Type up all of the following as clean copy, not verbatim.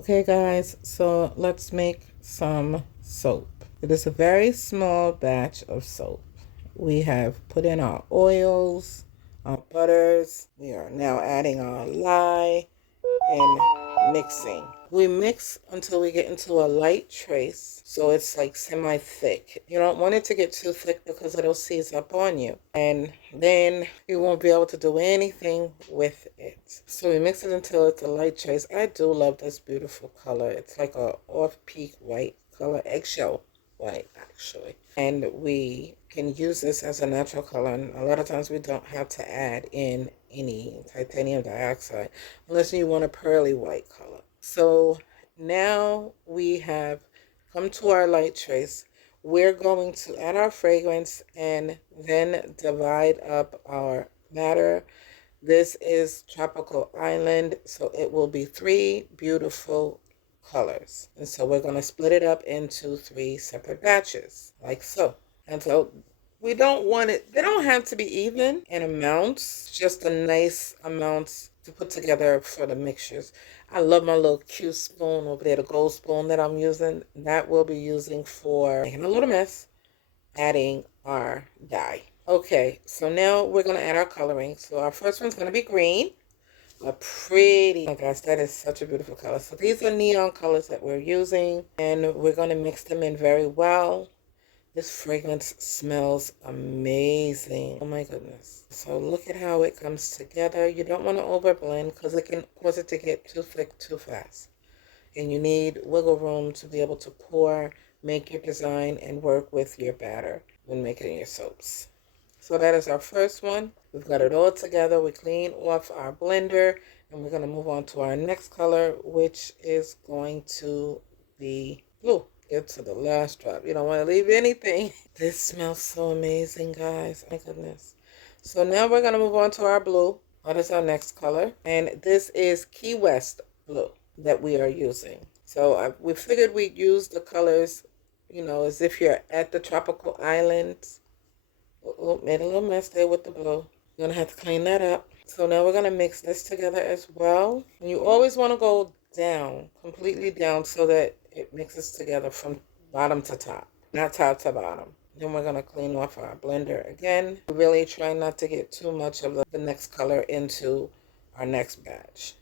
Okay guys, so let's make some soap. It is a very small batch of soap. We have put in our oils, our butters. We are now adding our lye and mixing. We mix until we get into a light trace, so it's like semi-thick. You don't want it to get too thick because it'll seize up on you, and then you won't be able to do anything with it. So we mix it until it's a light trace. I do love this beautiful color. It's like a off-peak white color, eggshell white actually, and we can use this as a natural color, and a lot of times we don't have to add in any titanium dioxide unless you want a pearly white color. So now we have come to our light trace. We're going to add our fragrance and then divide up our matter. This is Tropical Island, so it will be 3 beautiful colors. And so we're going to split it up into 3 separate batches, like so. And so we don't want it, they don't have to be even in amounts, just a nice amounts to put together for the mixtures. I love my little cute spoon over there, the gold spoon that I'm using. That we'll be using for making a little mess, adding our dye. Okay, so now we're going to add our coloring. So our first one's going to be green. A pretty, oh my gosh, that is such a beautiful color. So these are neon colors that we're using, and we're going to mix them in very well. This fragrance smells amazing. Oh my goodness. So look at how it comes together. You don't want to overblend because it can cause it to get too thick too fast. And you need wiggle room to be able to pour, make your design, and work with your batter when making your soaps. So that is our first one. We've got it all together. We clean off our blender, and we're going to move on to our next color, which is going to be blue. Get to the last drop. You don't want to leave anything. This smells so amazing, guys. Oh my goodness. So now we're going to move on to our blue. What is our next color? And this is Key West blue that we are using. So we figured we'd use the colors, you know, as if you're at the tropical islands. Oh, made a little mess there with the blue. You're going to have to clean that up. So now we're going to mix this together as well. And you always want to go down, completely down, so that it mixes together from bottom to top, not top to bottom. Then we're going to clean off our blender again. Really try not to get too much of the next color into our next batch.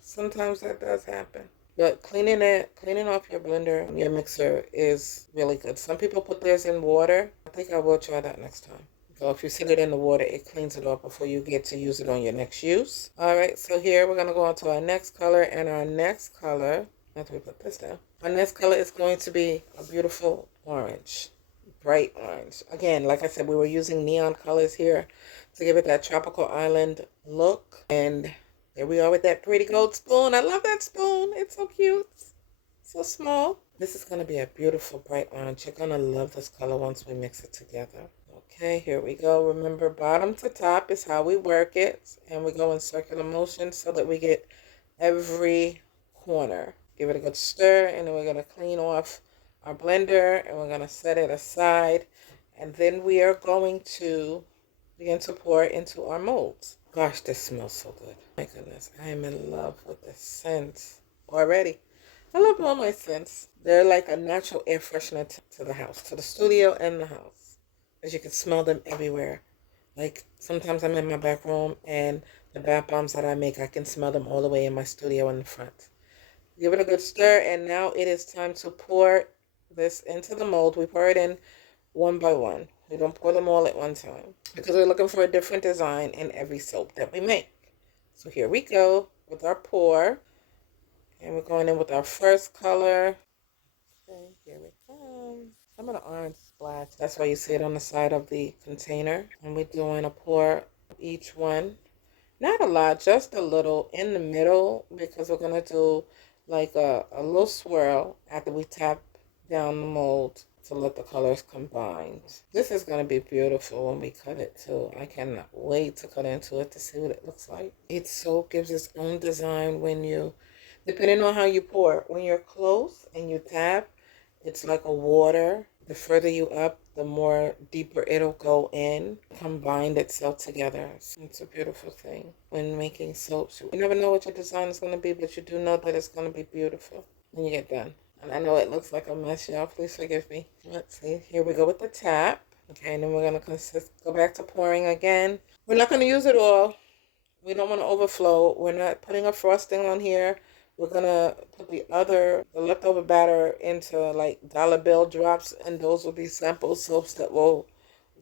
Sometimes that does happen. But cleaning off your blender, your mixer is really good. Some people put theirs in water. I think I will try that next time. So if you set it in the water, it cleans it off before you get to use it on your next use. All right, so here we're going to go on to our next color. And our next color, after we put this down, our next color is going to be a beautiful orange, bright orange. Again, like I said, we were using neon colors here to give it that tropical island look. And there we are with that pretty gold spoon. I love that spoon. It's so cute. So small. This is going to be a beautiful bright orange. You're going to love this color once we mix it together. Okay, here we go. Remember, bottom to top is how we work it. And we go in circular motion so that we get every corner. Give it a good stir, and then we're going to clean off our blender, and we're going to set it aside. And then we are going to begin to pour it into our molds. Gosh, this smells so good. My goodness, I am in love with the scent already. I love all my scents. They're like a natural air freshener to the house, to the studio and the house. As you can smell them everywhere. Like sometimes I'm in my back room and the bath bombs that I make, I can smell them all the way in my studio in the front. Give it a good stir, and now it is time to pour this into the mold. We pour it in one by one. We don't pour them all at one time because we're looking for a different design in every soap that we make. So here we go with our pour. And we're going in with our first color. Okay, here we come. Some of the orange splash. That's why you see it on the side of the container. And we're doing a pour each one. Not a lot, just a little in the middle, because we're going to do like a little swirl after we tap down the mold to let the colors combine. This is going to be beautiful when we cut it too. I cannot wait to cut into it to see what it looks like. Each soap gives its own design when you, depending on how you pour. When you're close and you tap, it's like a water The further you up, the more deeper it'll go in, combine itself together. So it's a beautiful thing when making soaps. You never know what your design is going to be, but you do know that it's going to be beautiful when you get done. And I know it looks like a mess, y'all. Please forgive me. Let's see. Here we go with the tap. Okay, and then we're going to go back to pouring again. We're not going to use it all. We don't want to overflow. We're not putting a frosting on here. We're gonna put the leftover batter into like dollar bill drops, and those will be sample soaps that will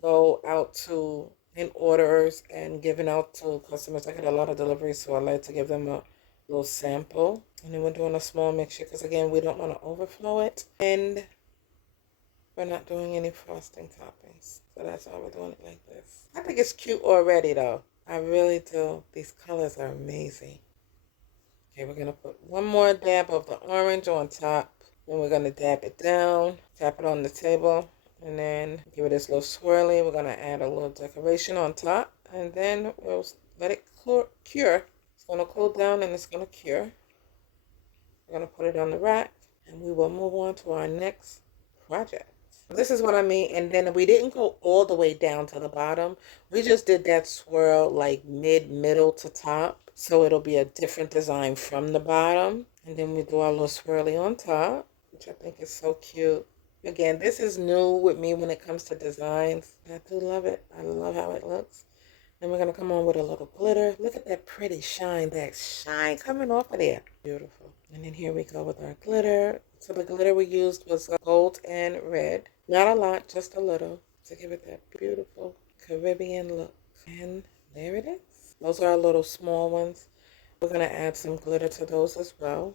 go out to in orders and given out to customers. I get a lot of deliveries, so I like to give them a little sample. And then we're doing a small mixture because again, we don't want to overflow it, and we're not doing any frosting toppings. So that's why we're doing it like this. I think it's cute already though. I really do. These colors are amazing. Okay, we're going to put one more dab of the orange on top. Then we're going to dab it down, tap it on the table, and then give it this little swirly. We're going to add a little decoration on top, and then we'll let it cure. It's going to cool down and it's going to cure. We're going to put it on the rack, and we will move on to our next project. This is what I mean. And then we didn't go all the way down to the bottom. We just did that swirl like middle to top. So it'll be a different design from the bottom. And then we do our little swirly on top, which I think is so cute. Again, this is new with me when it comes to designs. I do love it. I love how it looks. Then we're going to come on with a little glitter. Look at that pretty shine, that shine coming off of there. Beautiful. And then here we go with our glitter. So the glitter we used was gold and red. Not a lot, just a little to give it that beautiful Caribbean look. And there it is. Those are our little small ones. We're going to add some glitter to those as well.